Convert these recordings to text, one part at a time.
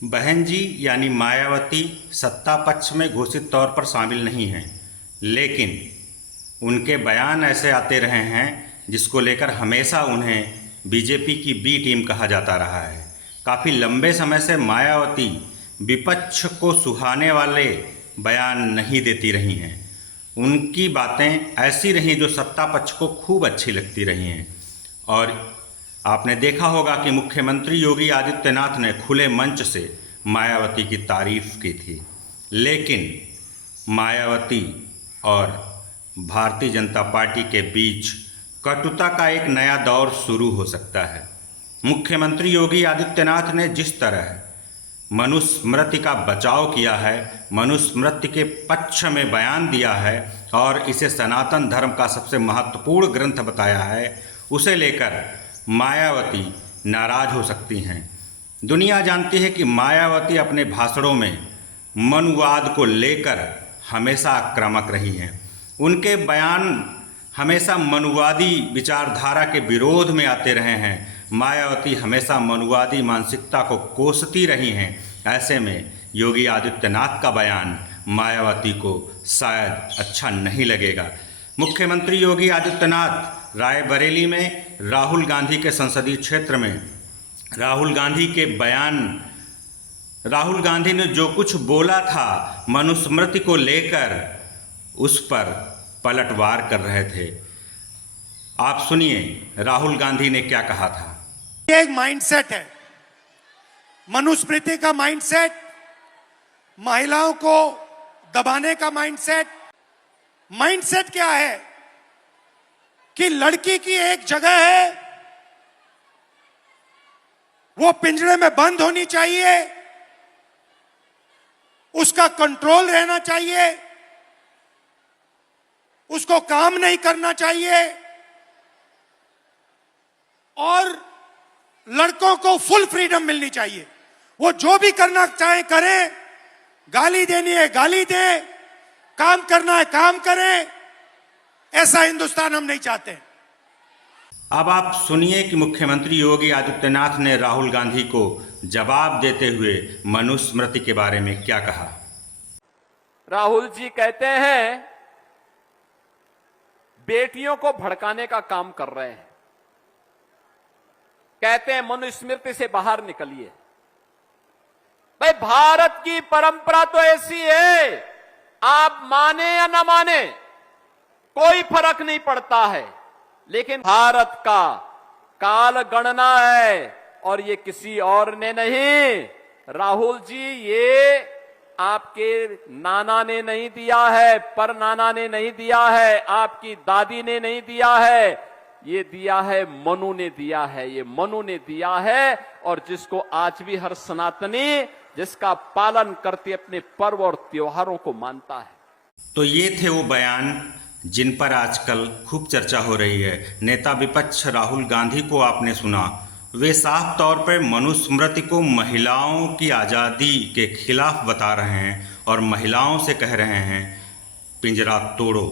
बहन जी यानी मायावती सत्ता पक्ष में घोषित तौर पर शामिल नहीं हैं, लेकिन उनके बयान ऐसे आते रहे हैं जिसको लेकर हमेशा उन्हें बीजेपी की बी टीम कहा जाता रहा है। काफ़ी लंबे समय से मायावती विपक्ष को सुहाने वाले बयान नहीं देती रही हैं। उनकी बातें ऐसी रहीं जो सत्ता पक्ष को खूब अच्छी लगती रही हैं। और आपने देखा होगा कि मुख्यमंत्री योगी आदित्यनाथ ने खुले मंच से मायावती की तारीफ की थी, लेकिन मायावती और भारतीय जनता पार्टी के बीच कटुता का एक नया दौर शुरू हो सकता है। मुख्यमंत्री योगी आदित्यनाथ ने जिस तरह मनुस्मृति का बचाव किया है, मनुस्मृति के पक्ष में बयान दिया है और इसे सनातन धर्म का सबसे महत्वपूर्ण ग्रंथ बताया है, उसे लेकर मायावती नाराज हो सकती हैं। दुनिया जानती है कि मायावती अपने भाषणों में मनुवाद को लेकर हमेशा आक्रामक रही हैं। उनके बयान हमेशा मनुवादी विचारधारा के विरोध में आते रहे हैं। मायावती हमेशा मनुवादी मानसिकता को कोसती रही हैं। ऐसे में योगी आदित्यनाथ का बयान मायावती को शायद अच्छा नहीं लगेगा। मुख्यमंत्री योगी आदित्यनाथ रायबरेली में राहुल गांधी के संसदीय क्षेत्र में राहुल गांधी ने जो कुछ बोला था मनुस्मृति को लेकर, उस पर पलटवार कर रहे थे। आप सुनिए राहुल गांधी ने क्या कहा था। ये एक माइंडसेट है, मनुस्मृति का माइंडसेट, महिलाओं को दबाने का माइंडसेट। माइंडसेट क्या है कि लड़की की एक जगह है, वो पिंजरे में बंद होनी चाहिए, उसका कंट्रोल रहना चाहिए, उसको काम नहीं करना चाहिए और लड़कों को फुल फ्रीडम मिलनी चाहिए। वो जो भी करना चाहे करें, गाली देनी है गाली दें, काम करना है काम करें। ऐसा हिंदुस्तान हम नहीं चाहते। अब आप सुनिए कि मुख्यमंत्री योगी आदित्यनाथ ने राहुल गांधी को जवाब देते हुए मनुस्मृति के बारे में क्या कहा। राहुल जी कहते हैं बेटियों को भड़काने का काम कर रहे हैं, कहते हैं मनुस्मृति से बाहर निकलिए। भाई भारत की परंपरा तो ऐसी है, आप माने या ना माने कोई फर्क नहीं पड़ता है, लेकिन भारत का काल गणना है और ये किसी और ने नहीं। राहुल जी ये आपके नाना ने नहीं दिया है, पर नाना ने नहीं दिया है, आपकी दादी ने नहीं दिया है, ये दिया है मनु ने दिया है, ये मनु ने दिया है। और जिसको आज भी हर सनातनी जिसका पालन करते अपने पर्व और त्योहारों को मानता है। तो ये थे वो बयान जिन पर आजकल खूब चर्चा हो रही है। नेता विपक्ष राहुल गांधी को आपने सुना, वे साफ तौर पर मनुस्मृति को महिलाओं की आज़ादी के खिलाफ बता रहे हैं और महिलाओं से कह रहे हैं पिंजरा तोड़ो।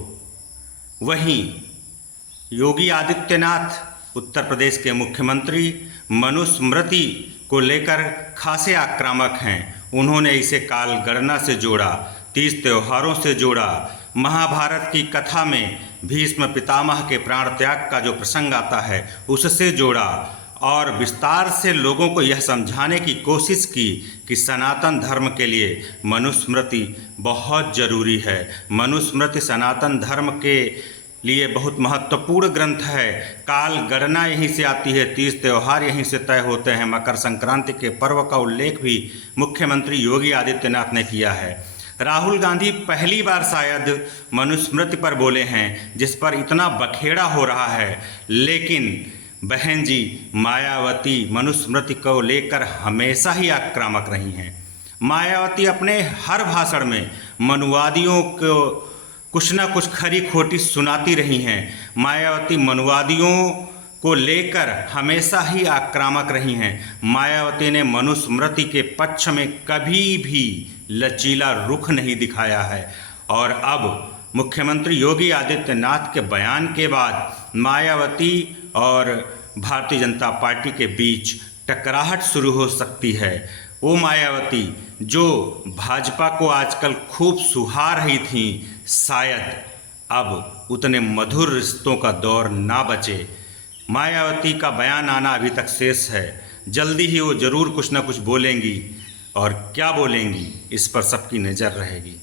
वहीं योगी आदित्यनाथ उत्तर प्रदेश के मुख्यमंत्री मनुस्मृति को लेकर खासे आक्रामक हैं। उन्होंने इसे कालगणना से जोड़ा, तीज त्योहारों से जोड़ा, महाभारत की कथा में भीष्म पितामह के प्राण त्याग का जो प्रसंग आता है उससे जोड़ा और विस्तार से लोगों को यह समझाने की कोशिश की कि सनातन धर्म के लिए मनुस्मृति बहुत ज़रूरी है। मनुस्मृति सनातन धर्म के लिए बहुत महत्वपूर्ण ग्रंथ है। काल गणना यहीं से आती है, तीज त्यौहार यहीं से तय होते हैं, मकर संक्रांति के पर्व का उल्लेख भी मुख्यमंत्री योगी आदित्यनाथ ने किया है। राहुल गांधी पहली बार शायद मनुस्मृति पर बोले हैं जिस पर इतना बखेड़ा हो रहा है, लेकिन बहन जी मायावती मनुस्मृति को लेकर हमेशा ही आक्रामक रही हैं। मायावती अपने हर भाषण में मनुवादियों को कुछ न कुछ खरी खोटी सुनाती रही हैं। मायावती मनुवादियों को लेकर हमेशा ही आक्रामक रही हैं। मायावती ने मनुस्मृति के पक्ष में कभी भी लचीला रुख नहीं दिखाया है और अब मुख्यमंत्री योगी आदित्यनाथ के बयान के बाद मायावती और भारतीय जनता पार्टी के बीच टकराहट शुरू हो सकती है। ओ मायावती, जो भाजपा को आजकल खूब सुहा रही थी, शायद अब उतने मधुर रिश्तों का दौर ना बचे। मायावती का बयान आना अभी तक शेष है। जल्दी ही वो जरूर कुछ ना कुछ बोलेंगी, और क्या बोलेंगी इस पर सबकी नज़र रहेगी।